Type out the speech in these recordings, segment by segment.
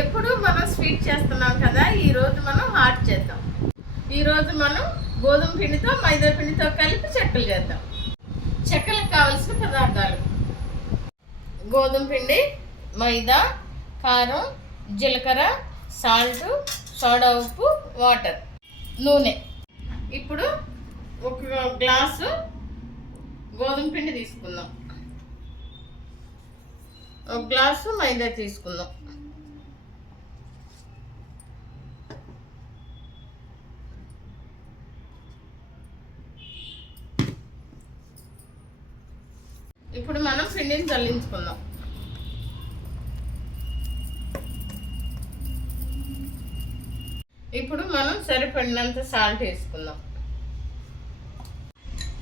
ఎప్పుడు మనం స్వీట్ చేస్తున్నాం కదా ఈరోజు మనం హాట్ చేద్దాం. ఈరోజు మనం గోధుమ పిండితో మైదా పిండితో కలిపి చెక్కలు చేద్దాం. చెక్కలకు కావలసిన పదార్థాలు. గోధుమ పిండి మైదా కారం జీలకర్ర సాల్ట్ సోడా ఉప్పు వాటర్ నూనె. ఇప్పుడు ఒక గ్లాసు గోధుమ పిండి తీసుకుందాం. ఒక గ్లాసు మైదా తీసుకుందాం. ఇప్పుడు మనం పిండిని చల్లించుకుందాం ఇప్పుడు మనం సరిపడినంత సాల్ట్ వేసుకుందాం.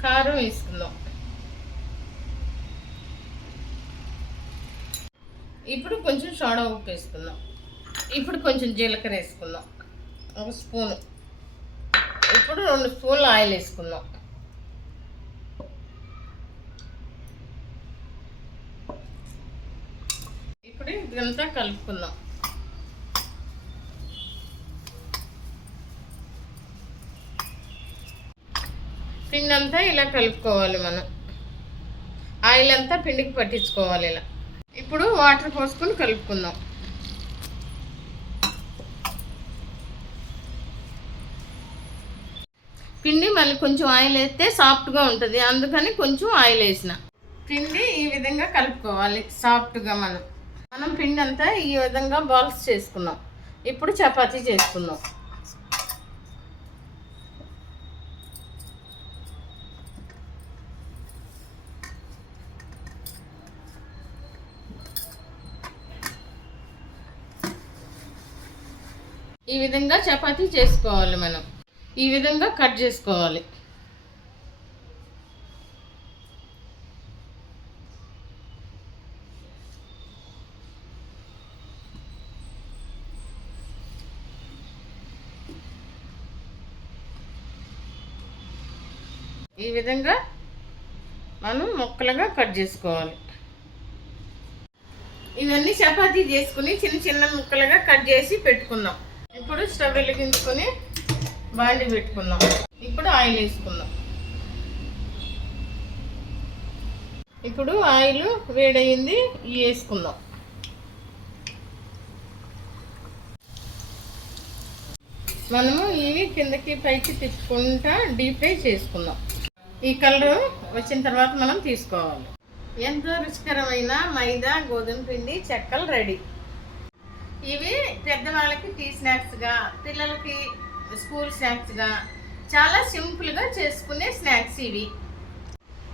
కారం వేసుకుందాం. ఇప్పుడు కొంచెం సోడా ఉప్పు వేసుకుందాం. ఇప్పుడు కొంచెం జీలకర్ర వేసుకుందాం. ఒక స్పూను. ఇప్పుడు రెండు స్పూన్లు ఆయిల్ వేసుకుందాం ఇప్పుడు ఇదంతా కలుపుకుందాం. పిండి అంతా ఇలా కలుపుకోవాలి మనం. ఆయిల్ అంతా పిండికి పట్టించుకోవాలి ఇలా. ఇప్పుడు వాటర్ పోసుకొని కలుపుకుందాం. పిండి మళ్ళీ కొంచెం ఆయిల్ వేస్తే సాఫ్ట్గా ఉంటుంది. అందుకని కొంచెం ఆయిల్ వేసిన. పిండి ఈ విధంగా కలుపుకోవాలి సాఫ్ట్గా మనం. మనం పిండి అంతా ఈ విధంగా బాల్స్ చేసుకున్నాం. ఇప్పుడు చపాతీ చేసుకున్నాం ఈ విధంగా చపాతీ చేసుకోవాలి మనం. ఈ విధంగా కట్ చేసుకోవాలి. ఈ విధంగా మనం ముక్కలుగా కట్ చేసుకోవాలి. ఇవన్నీ చపాతీ చేసుకుని చిన్న చిన్న ముక్కలుగా కట్ చేసి పెట్టుకుందాం. ఇప్పుడు స్టవ్ వెలిగించుకొని బాండి పెట్టుకుందాం. ఇప్పుడు ఆయిల్ వేసుకుందాం. ఇప్పుడు ఆయిల్ వేడయింది ఇవి వేసుకుందాం. మనము ఇవి కిందకి పైకి తిప్పుకుంటా డీప్ ఫ్రై చేసుకుందాం. ఈ కలర్ వచ్చిన తర్వాత మనం తీసుకోవాలి. ఎంతో రుచికరమైన మైదా గోధుమ పిండి చెక్కలు రెడీ. ఇవి పెద్దవాళ్ళకి టీ స్నాక్స్గా పిల్లలకి స్కూల్ స్నాక్స్గా చాలా సింపుల్గా చేసుకునే స్నాక్స్ ఇవి.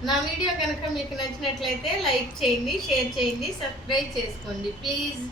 నా వీడియో కనుక మీకు నచ్చినట్లయితే లైక్ చేయండి షేర్ చేయండి సబ్స్క్రైబ్ చేసుకోండి. ప్లీజ్.